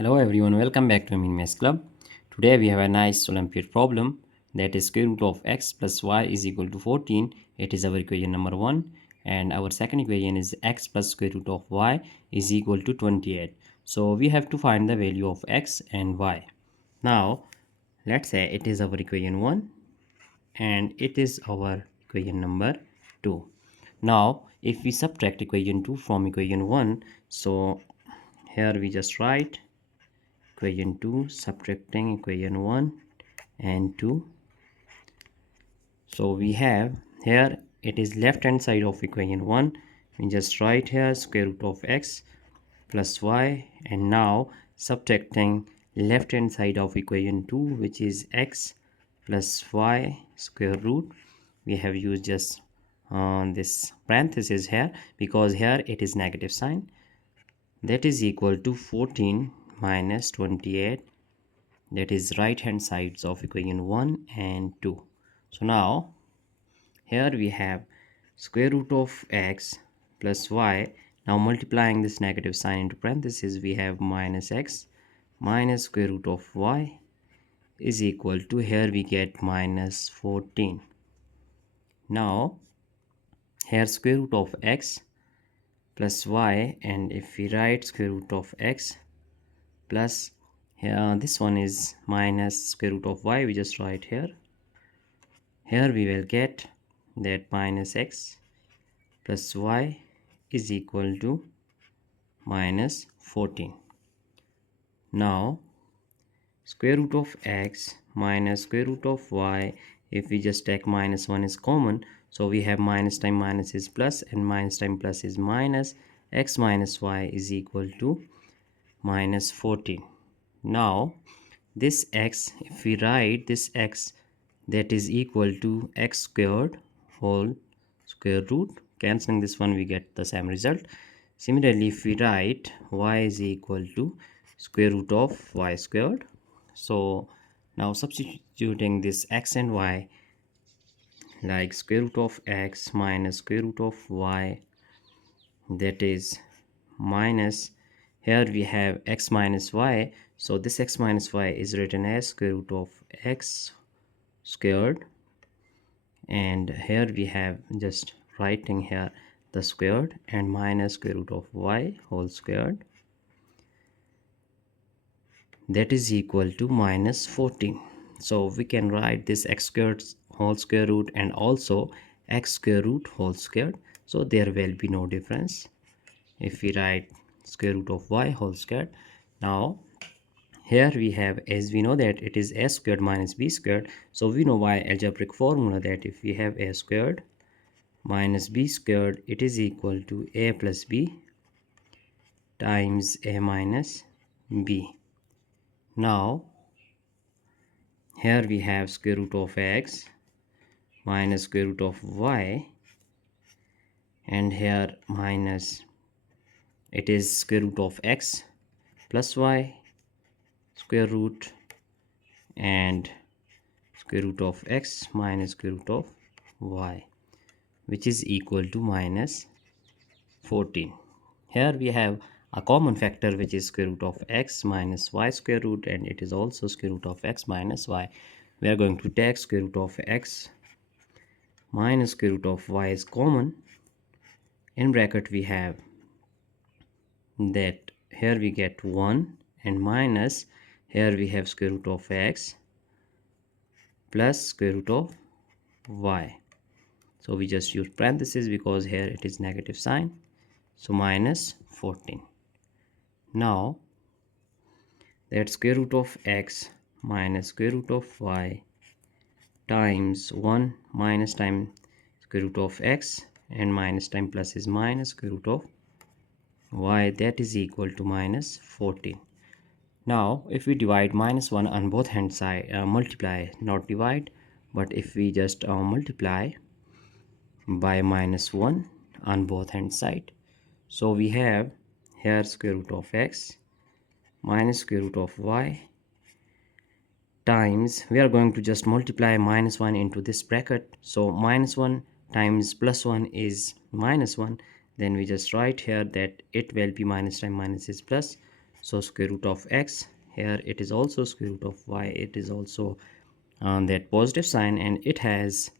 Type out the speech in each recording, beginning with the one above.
Hello everyone, welcome back to Amin Maths Club. Today we have a nice Olympiad problem, that is square root of x plus y is equal to 14. It is our equation number 1, and our second equation is x plus square root of y is equal to 28. So we have to find the value of x and y. Now let's say it is our equation 1 and it is our equation number 2. Now if we subtract equation 2 from equation 1, so here we just write equation 2 subtracting equation 1 and 2. So we have here, it is left hand side of equation 1, we just write here square root of x plus y, and now subtracting left hand side of equation 2, which is x plus y square root. We have used just this parenthesis here because here it is negative sign, that is equal to 14 minus 28, that is right hand sides of equation 1 and 2. So now here we have square root of x plus y. Now multiplying this negative sign into parentheses, we have minus x minus square root of y is equal to, here we get minus 14. Now here square root of x plus y, and if we write square root of x plus, here this one is minus square root of y, we just write here. Here we will get that minus x plus y is equal to minus 14. Now square root of x minus square root of y, if we just take minus 1 is common, so we have minus time minus is plus and minus time plus is minus, x minus y is equal to minus 14. Now this x, if we write this x, that is equal to x squared whole square root, cancelling this one we get the same result. Similarly, if we write y is equal to square root of y squared, so now substituting this x and y, like square root of x minus square root of y, that is minus, here we have x minus y, so this x minus y is written as square root of x squared, and here we have just writing here the squared and minus square root of y whole squared, that is equal to minus 14. So we can write this x squared whole square root and also x square root whole squared, so there will be no difference if we write square root of y whole squared. Now here we have, as we know that it is a squared minus b squared, so we know by algebraic formula that if we have a squared minus b squared, it is equal to a plus b times a minus b. Now here we have square root of x minus square root of y, and here minus, it is square root of x plus y square root and square root of x minus square root of y, which is equal to minus 14. Here we have a common factor, which is square root of x minus y square root, and it is also square root of x minus y. We are going to take square root of x minus square root of y is common. In bracket we have that here we get 1 and minus, here we have square root of x plus square root of y. So we just use parentheses because here it is negative sign, so minus 14. Now that square root of x minus square root of y times 1 minus time square root of x and minus time plus is minus square root of y, that is equal to minus 14. Now if we divide minus 1 on both hand side, multiply, not divide, but if we just multiply by minus 1 on both hand side, so we have here square root of x minus square root of y times, we are going to just multiply minus 1 into this bracket, so minus 1 times plus 1 is minus 1, then we just write here that it will be minus time minus is plus, So square root of x, here it is also square root of y, it is also that positive sign, and it has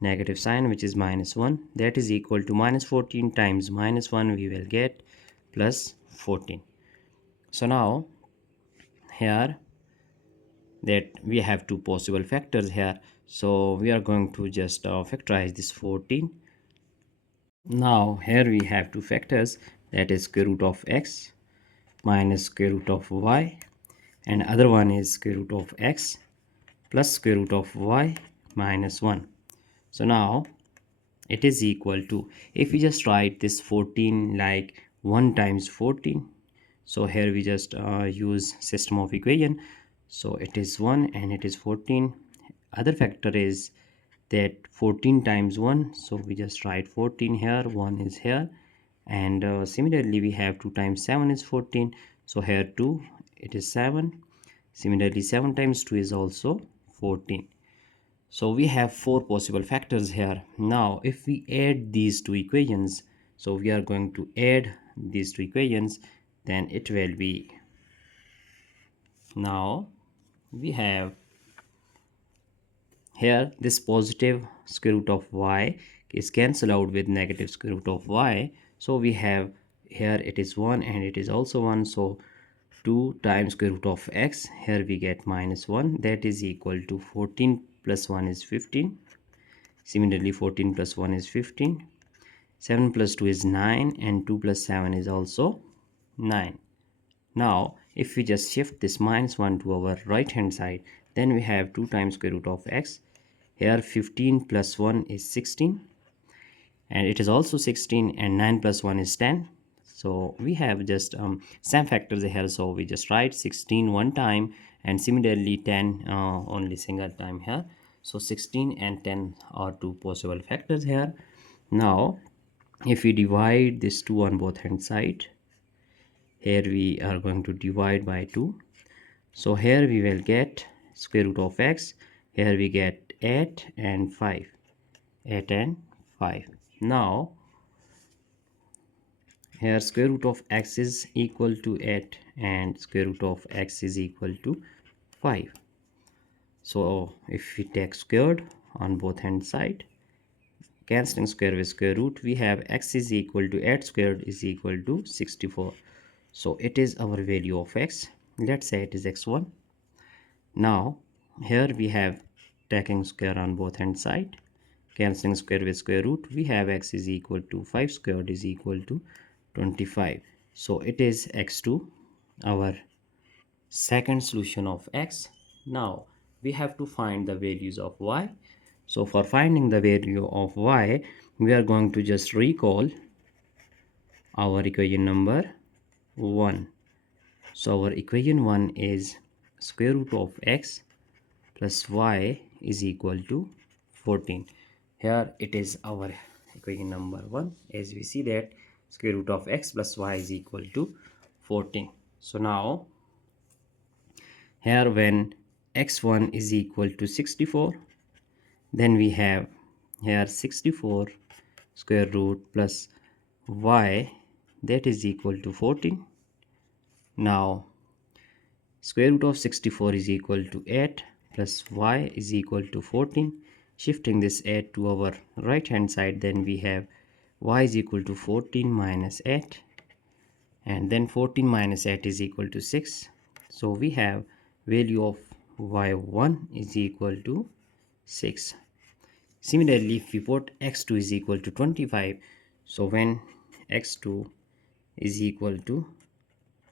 negative sign which is -1. That is equal to -14 times -1, we will get plus 14. So now here that we have two possible factors here, so we are going to just factorize this 14. Now here we have two factors, that is square root of x minus square root of y, and other one is square root of x plus square root of y minus 1. So now it is equal to, if we just write this 14 like 1 times 14, so here we just use system of equation, so it is 1 and it is 14. Other factor is that 14 times 1, so we just write 14 here, 1 is here, and similarly we have 2 times 7 is 14, so here 2 it is 7. Similarly 7 times 2 is also 14. So we have four possible factors here. Now if we add these two equations, so we are going to add these two equations, then it will be, now we have here this positive square root of y is cancelled out with negative square root of y, so we have here it is 1 and it is also 1, so 2 times square root of x, here we get -1, that is equal to 14 plus 1 is 15. Similarly 14 plus 1 is 15, 7 plus 2 is 9, and 2 plus 7 is also 9. Now if we just shift this -1 to our right hand side, then we have 2 times square root of x. Here 15 plus 1 is 16, and it is also 16, and 9 plus 1 is 10. So we have just same factors here, so we just write 16 one time, and similarly 10 only single time here. So 16 and 10 are two possible factors here. Now if we divide this 2 on both hand side, here we are going to divide by 2, so here we will get square root of x, here we get 8 and 5, 8 and 5. Now here square root of x is equal to 8 and square root of x is equal to 5. So if we take squared on both hand side, cancelling square with square root, we have x is equal to 8 squared is equal to 64. So it is our value of x. Let's say it is x1. Now here we have taking square on both hand side, cancelling square with square root, we have x is equal to 5 squared is equal to 25. So it is x2, our second solution of x. Now we have to find the values of y. So for finding the value of y, we are going to just recall our equation number 1. So our equation 1 is square root of x plus y is equal to 14. Here it is our equation number 1, as we see that square root of x plus y is equal to 14. So now here when x1 is equal to 64, then we have here 64 square root plus y, that is equal to 14. Now square root of 64 is equal to 8 plus y is equal to 14. Shifting this 8 to our right hand side, then we have y is equal to 14 minus 8, and then 14 minus 8 is equal to 6. So we have value of y1 is equal to 6. Similarly, if we put x2 is equal to 25, so when x2 is equal to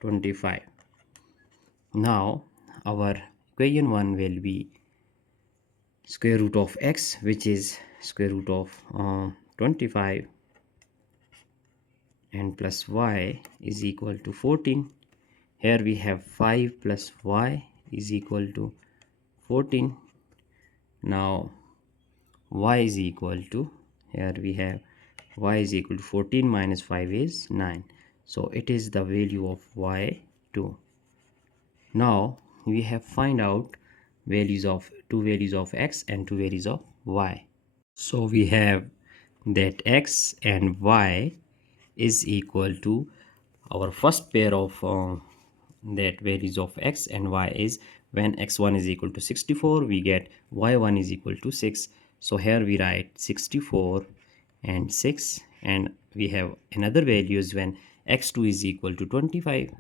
25, now our equation 1 will be square root of x, which is square root of 25, and plus y is equal to 14. Here we have 5 plus y is equal to 14. Now y is equal to, here we have y is equal to 14 minus 5 is 9. So it is the value of y2. Now we have find out values of two values of x and two values of y. So we have that x and y is equal to our first pair of that values of x and y is when x1 is equal to 64, we get y1 is equal to 6. So here we write 64 and 6, and we have another values when x2 is equal to 25,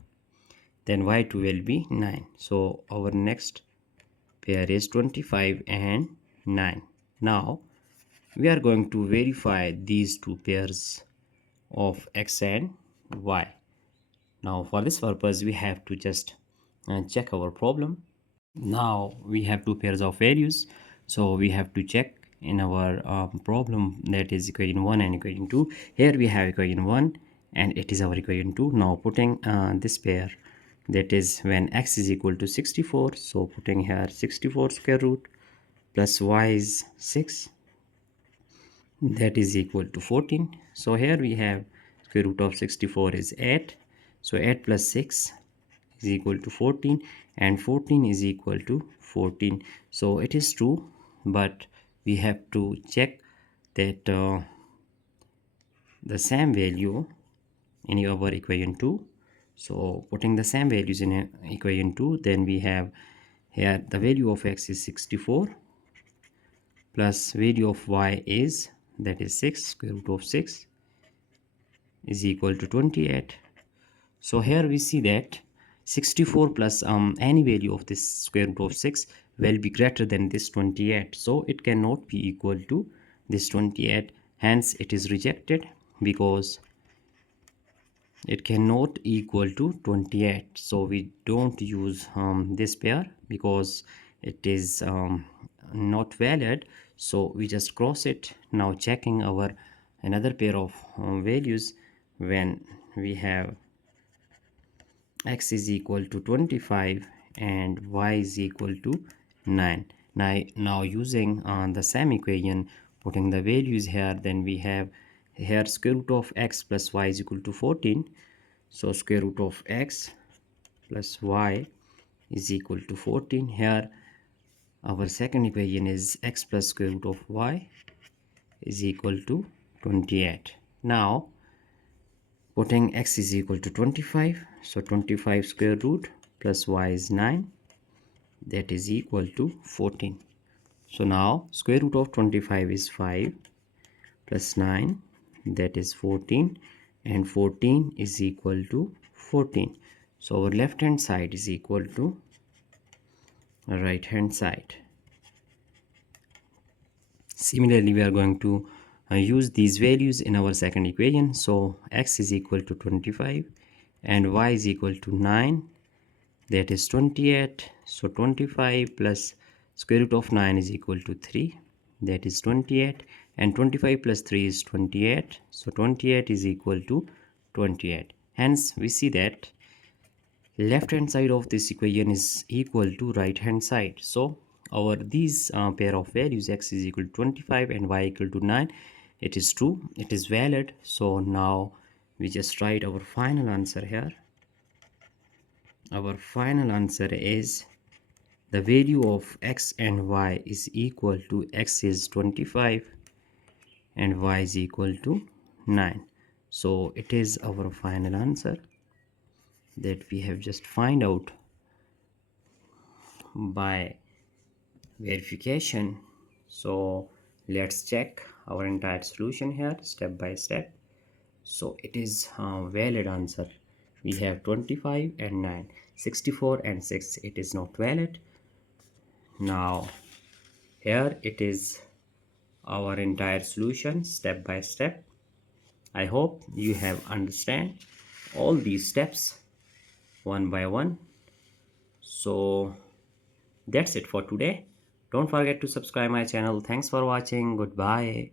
then y2 will be 9. So our next pair is 25 and 9. Now we are going to verify these two pairs of x and y. Now for this purpose we have to just check our problem. Now we have two pairs of values, so we have to check in our problem, that is equation 1 and equation 2. Here we have equation 1 and it is our equation 2. Now putting this pair, that is when x is equal to 64, so putting here 64 square root plus y is 6, that is equal to 14. So here we have square root of 64 is 8, so 8 plus 6 is equal to 14, and 14 is equal to 14. So it is true, but we have to check that the same value in our equation 2. So putting the same values in equation 2, then we have here the value of x is 64 plus value of y is, that is 6, square root of 6 is equal to 28. So here we see that 64 plus any value of this square root of 6 will be greater than this 28. So it cannot be equal to this 28. Hence it is rejected because it cannot equal to 28. So we don't use this pair because it is not valid. So we just cross it. Now checking our another pair of values when we have x is equal to 25 and y is equal to 9. Now using the same equation, putting the values here, then we have here square root of x plus y is equal to 14. So square root of x plus y is equal to 14. Here our second equation is x plus square root of y is equal to 28. Now putting x is equal to 25, so 25 square root plus y is 9, that is equal to 14. So now square root of 25 is 5 plus 9, that is 14, and 14 is equal to 14. So our left hand side is equal to right hand side. Similarly, we are going to use these values in our second equation. So x is equal to 25 and y is equal to 9, that is 28. So 25 plus square root of 9 is equal to 3, that is 28, and 25 plus 3 is 28. So 28 is equal to 28. Hence we see that left hand side of this equation is equal to right hand side. So our these pair of values, x is equal to 25 and y equal to 9, it is true, it is valid. So now we just write our final answer here. Our final answer is the value of x and y is equal to x is 25 and y is equal to 9. So it is our final answer that we have just find out by verification. So let's check our entire solution here step by step. So it is a valid answer. We have 25 and 9, 64 and 6, it is not valid. Now here it is our entire solution step by step. I hope you have understand all these steps one by one. So that's it for today. Don't forget to subscribe my channel. Thanks for watching. Goodbye.